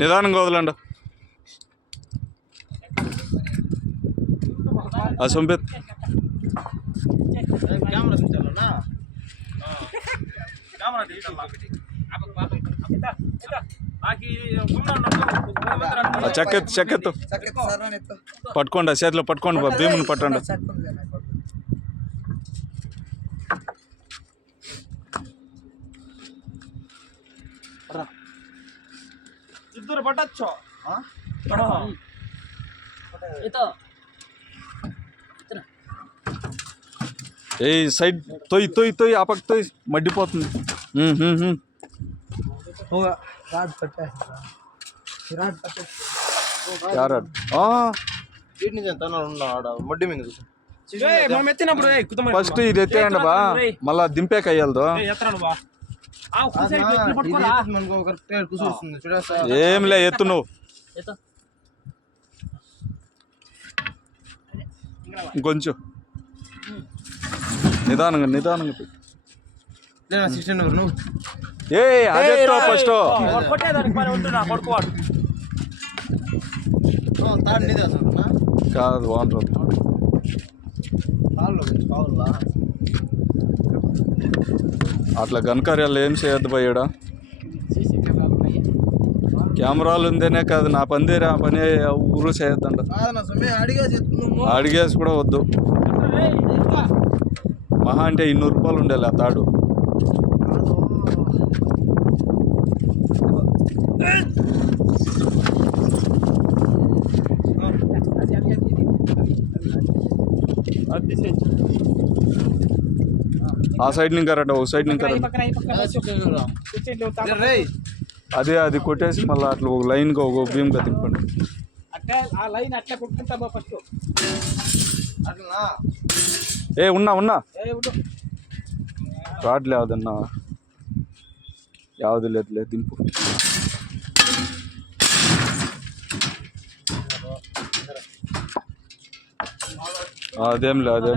నిదానంగా వదలండి. సంపేత్ చెక్కెత్తు పట్టుకోండి, చేతిలో పట్టుకోండి, భీముని పట్టండి. ఇద్దరు పట్టచ్చు. ఏ సైడ్ తొయ్యి తొయ్యి తొయ్యి ఆ పక్క తొయ్యి, మడ్డిపోతుంది. ఫస్ట్ ఇది ఎత్తేయండి బా, మళ్ళా దింపేకి అయ్యాలదు. ఏంలే ఎత్తు నువ్వు. ఇంకొంచెం నిదానంగా నిదానంగా ఏ అదే ఫస్ట్ కాదు బాగుంటుంది. అట్లా గనకార్యాలు ఏం చేయొద్దు పోయాడా. కెమెరాలు ఉందేనే కాదు, నా పందేరా పని ఊరు చేయొద్దంట. అడిగేసి కూడా వద్దు. మహా అంటే 200 రూపాయలు ఉండేది ఆ తాడు. ఆ సైడ్ నుంచి కరెక్ట్, ఒక సైడ్ నుంచి కరెక్ట్. అదే అది కొట్టేసి మళ్ళీ అట్లా ఒక లైన్గా ఒక భీమ్గా తిప్పండి. ఏ ఉన్నా రాడ్లే అదన్నా యావది లేదు దింపు. అదేం లేదు.